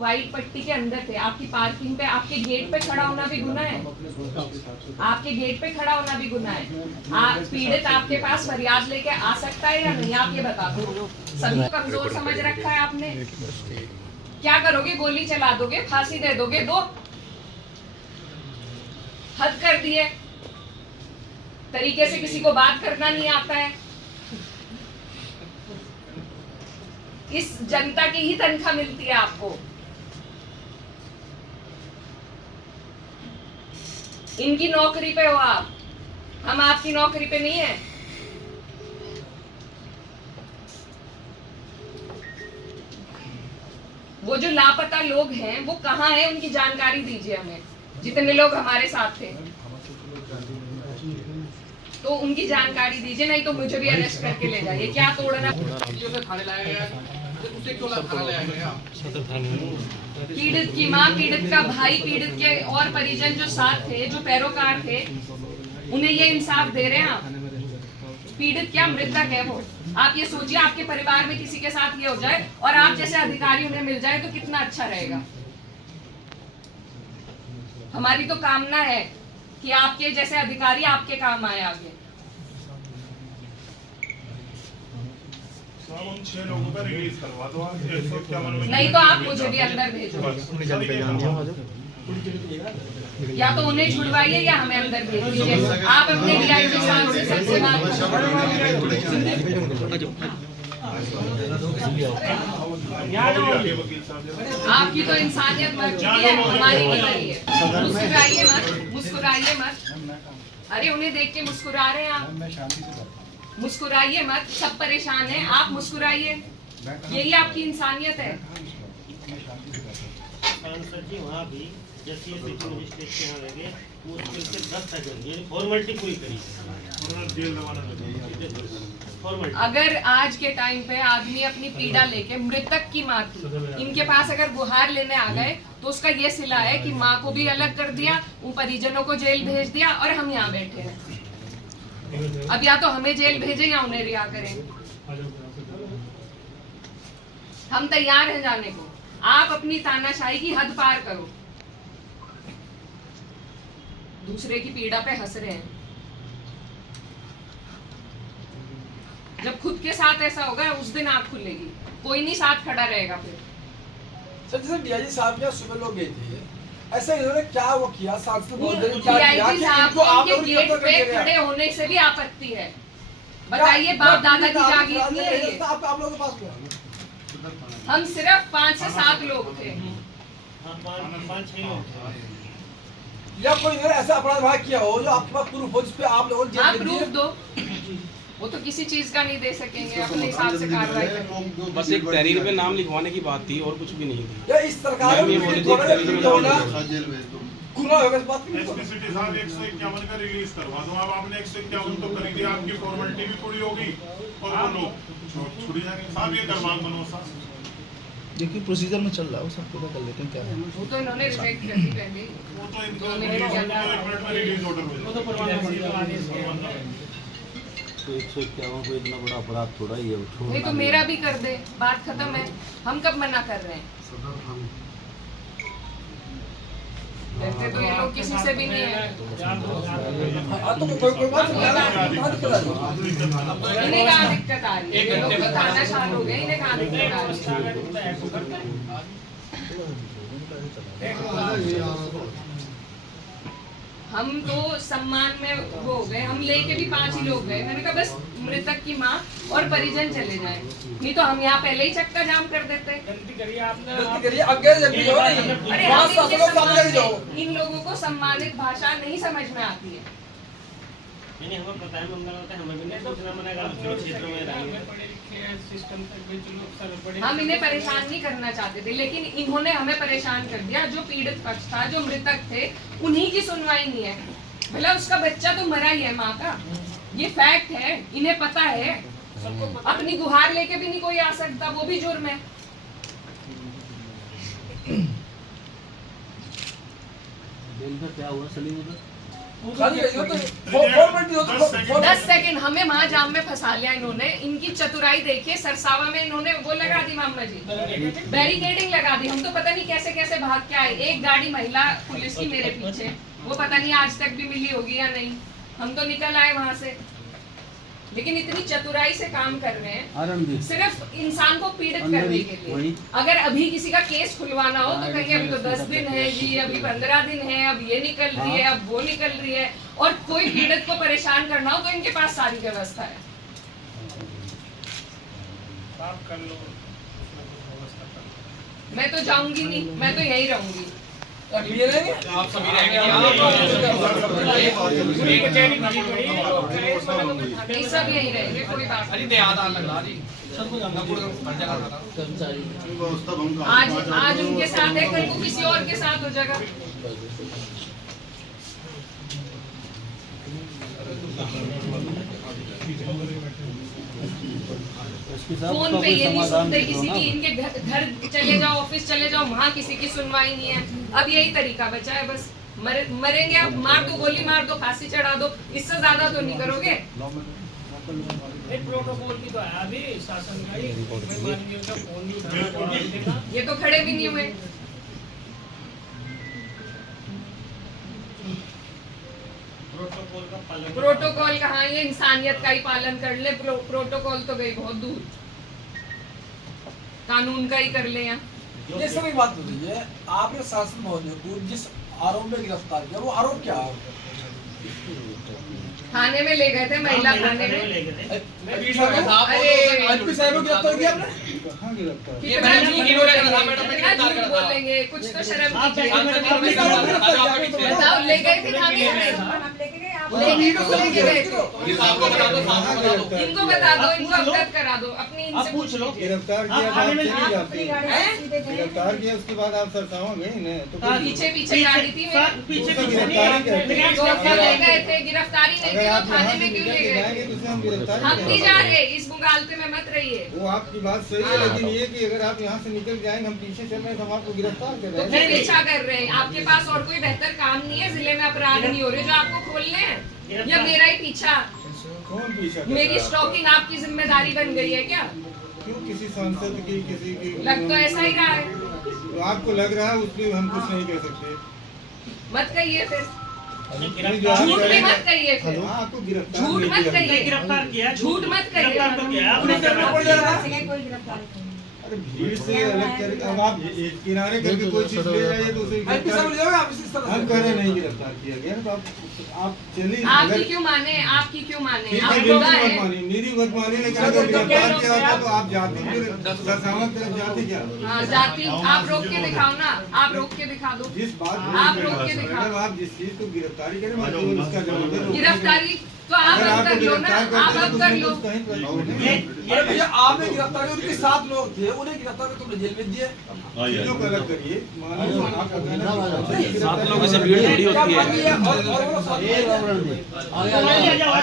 White पट्टी के अंदर थे, आपकी पार्किंग पे, आपके गेट पे खड़ा होना भी गुनाह है। आपके गेट पे खड़ा होना भी गुनाह है। आप पीड़ित आपके पास फरियाद लेके आ सकता है या नहीं, आप ये बता दो। सभी को कमजोर समझ रखा है आपने। क्या करोगे? गोली चला दोगे, फांसी दे दोगे? दो, हद कर दिए। तरीके से किसी को बात करना नहीं आता है। इस जनता की ही तनख्वाह मिलती है आपको। इनकी नौकरी पे हो आप, हम आपकी नौकरी पे नहीं है। वो जो लापता लोग हैं वो कहाँ हैं, उनकी जानकारी दीजिए हमें। जितने लोग हमारे साथ थे तो उनकी जानकारी दीजिए, नहीं तो मुझे भी अरेस्ट करके ले जाइए। क्या तोड़ना? पीड़ित की माँ, पीड़ित का भाई, पीड़ित के और परिजन जो साथ थे, जो पैरोकार थे, उन्हें ये इंसाफ दे रहे हैं आप। पीड़ित क्या, मृतक है वो। आप ये सोचिए, आपके परिवार में किसी के साथ ये हो जाए और आप जैसे अधिकारी उन्हें मिल जाए तो कितना अच्छा रहेगा। हमारी तो कामना है कि आपके जैसे अधिकारी आपके काम आए आगे। हम 6 लोगों का रिलीज करवा दो आप। नहीं तो आप मुझे भी अंदर भेजो, या तो उन्हें छुड़वाइए या हमें अंदर भेज दीजिए। आप अपने डीआईजी साहब से सबसे बात आपकी तो इंसानियत मर चुकी है, हमारी नहीं रही है। मुस्कुराइए मत, मुस्कुराइए मत। अरे उन्हें देख के मुस्कुरा रहे हैं आप, मुस्कुराइए मत। सब परेशान हैं, आप मुस्कुराइए। यही आपकी इंसानियत है। सर जी वहाँ भी जैसे मजिस्ट्रेट के यहाँ लगे वो उसके 10 सेकंड फॉर्मेलिटी पूरी करी। अगर आज के टाइम पे आदमी अपनी पीड़ा लेके, मृतक की माँ थी, इनके पास अगर गुहार लेने आ गए तो उसका ये सिला है कि माँ को भी अलग कर दिया, उन परिजनों को जेल भेज दिया और हम यहाँ बैठे हैं। अब या तो हमें जेल भेजें या उन्हें रिहा करें। हम तैयार हैं जाने को। आप अपनी तानाशाही की हद पार करो। दूसरे की पीड़ा पे हंस रहे हैं। जब खुद के साथ ऐसा होगा उस दिन आंख खुलेगी, कोई नहीं साथ खड़ा रहेगा फिर। सर जैसे डीआईजी साहब यहाँ सुबह लोग गए थे, ऐसा इन्होंने क्या वो किया? डीआईजी साहब को उनके गेट पे खड़े होने से भी आपत्ति है। बताइए, बाप दादा की जागीर नहीं है ये। आप लोगों के पास हम सिर्फ 5 से 7 लोग थे। या कोई ऐसा अपराध भाग किया हो जो आपके पास प्रूफ हो, जिसपे आप लोगों ने प्रूफ दो। वो तो किसी चीज का नहीं दे सकेंगे, अपने हिसाब से कार्रवाई करेंगे। बस एक तहरीर पे नाम लिखवाने की बात थी और कुछ भी नहीं थी। या इस सरकार में एसपीसीटी साहब 151 का रिलीज करवा दो। अब आपने 151 तो कर दिया, आपकी फॉर्मेलिटी भी पूरी होगी और वो लोग छुड़ी जाएंगे। साहब ये दरबार बनो साहब, देखिए प्रोसीजर में चल रहा है, वो सब पूरा कर लेते हैं। क्या है वो तो इन्होंने रिजेक्ट कर दी पहले। वो तो इनका 1 मिनट में रिलीज ऑर्डर हो जाएगा। तो 151 को इतना बड़ा अपराध थोड़ा ही है। नहीं तो मेरा भी कर दे, बात खत्म है। हम कब मना कर रहे हैं? कहते तो ये लोग किसी से भी नहीं है। इन्हें कहाँ दिक्कत आ रही है? ये लोग तो तानाशाह हो गए, इन्हें कहाँ दिक्कत आ रही है? हम तो सम्मान में वो हो गए, हम लेके भी 5 ही लोग गए। मैंने कहा बस मृतक की माँ और परिजन चले जाएं, नहीं तो हम यहाँ पहले ही चक्का जाम कर देते। अरे इन लोगों को सम्मानित भाषा नहीं समझ में आती है। हम इन्हें परेशान नहीं करना चाहते थे, लेकिन इन्होंने हमें परेशान कर दिया। जो पीड़ित पक्ष था, जो मृतक थे, उन्हीं की सुनवाई नहीं है। भला उसका बच्चा तो मरा ही है, माँ का, ये फैक्ट है, इन्हें पता है। अपनी गुहार लेके भी नहीं कोई आ सकता, वो भी जुर्म है। जेल का क्या हुआ सलीम उधर? खाली रहिए तो फॉर्मेलिटी हो तो 10 सेकंड हमें वहां जाम में फंसा लिया इन्होंने। इनकी चतुराई देखिए, सरसावा में इन्होंने वो लगा दी मामा जी, बैरिकेडिंग लगा दी। हम तो पता नहीं कैसे कैसे भाग के आए। एक गाड़ी महिला पुलिस की मेरे पीछे, वो पता नहीं आज तक भी मिली होगी या नहीं। हम तो निकल आए वहां से, लेकिन इतनी चतुराई से काम कर रहे हैं सिर्फ इंसान को पीड़ित करने के लिए। अगर अभी किसी का केस खुलवाना हो तो कहेंगे अभी तो 10 दिन है जी, अभी 15 दिन है, अब ये निकल रही है, अब वो निकल रही है। और कोई पीड़ित को परेशान करना हो तो इनके पास सारी व्यवस्था है। मैं तो जाऊंगी नहीं, मैं तो यही रहूंगी। ये नहीं आप सभी रहेंगे नहीं, सब यही रहेंगे, कोई बात नहीं। आज उनके साथ है, कल को किसी और के साथ हो जाएगा। फोन पे ये नहीं सुनते किसी की, इनके घर चले जाओ, ऑफिस चले जाओ, वहाँ किसी की सुनवाई नहीं है। अब यही तरीका बचा है, बस मरेंगे। अब मार दो, गोली मार दो, फांसी चढ़ा दो, इससे ज्यादा तो नहीं करोगे। एक प्रोटोकॉल भी तो आया अभी शासन का ही, माननीय का फोन भी उठाना, ये तो खड़े भी नहीं हुए। प्रोटोकॉल कहाँ, ये इंसानियत का ही पालन कर ले। प्रोटोकॉल तो गई बहुत दूर, कानून का ही कर ले। यहाँ ये सभी बात बताइए, आपने शासन महोदय को जिस आरोप में गिरफ्तार किया, वो आरोप क्या है? थाने में ले गए थे, महिला थाने में। एसपी साहब को गिरफ्तार किया आपने? कितना झूठ बोलेंगे, कुछ तो शर्म कीजिए। बताओ, ले गए थे थाने में, इनको बता दो, इनको अवगत करा दो, अपनी इनसे पूछ लो। गिरफ्तार किया उसके बाद आप सरसावा गए ना, तो पीछे पीछे गाड़ी थी, गिरफ्तारी ले गए थे, गिरफ्तारी नहीं की तो थाने में क्यों ले गए? हम नहीं जा रहे, इस मुगालते में मत रहिए। वो आपकी बात सही है, लेकिन ये कि अगर आप यहाँ से निकल जाएंगे, हम पीछे चल रहे हैं तो हम आपको गिरफ्तार कर रहे हैं। पीछा कर रहे हैं, आपके पास और कोई बेहतर काम नहीं है? जिले में अपराध नहीं हो रहे जो आपको खोलने हैं, या मेरा ही पीछा? कौन पीछा? मेरी स्टॉकिंग आपकी जिम्मेदारी बन गई है क्या? क्यों किसी सांसद की, किसी की लग तो ऐसा ही रहा है। तो आपको लग रहा है, उसमें हम कुछ नहीं कह सकते। मत कहिए फिर, झूठ गिरफ्तार भी मत कहिए फिर, आपको गिरफ्तार झूठ मत कहिए, गिरफ्तार किया, झूठ मत कहिए। गिरफ्तार तो किया आपने। अरे भीड़ से अलग करके अब आप एक किनारे करके कोई चीज ले जाइए तो उसे एसपी साहब ले जाओगे आप इसी तरह हम कह रहे नहीं गिरफ्तार किया गया, तो आप चलिए। आपकी क्यों माने, आपकी क्यों माने? ठीक आप है, खुदा मेरी है। मत मानिए, मेरी मत मानिए, लेकिन अगर गिरफ्तार किया होता तो आप जाती, फिर सरसावा तरफ जाती क्या? हाँ, जाती। आप रोक के दिखाओ ना, आप रोक के दिखा दो। जिस बात आप रोक के दिखाओ। अगर आप जिस चीज को गिरफ्तारी करें, मतलब उसका जवाब दे। गिरफ्तारी तो आप अब कर लो ना, आप अब कर लो। अरे भैया, आपने गिरफ्तार किया, उनके 7 लोग थे, उन्हें गिरफ्तार कर तुमने जेल में दिए। चीजों को अलग करिए। मानो आप सात लोगों से भीड़ थोड़ी होती है। और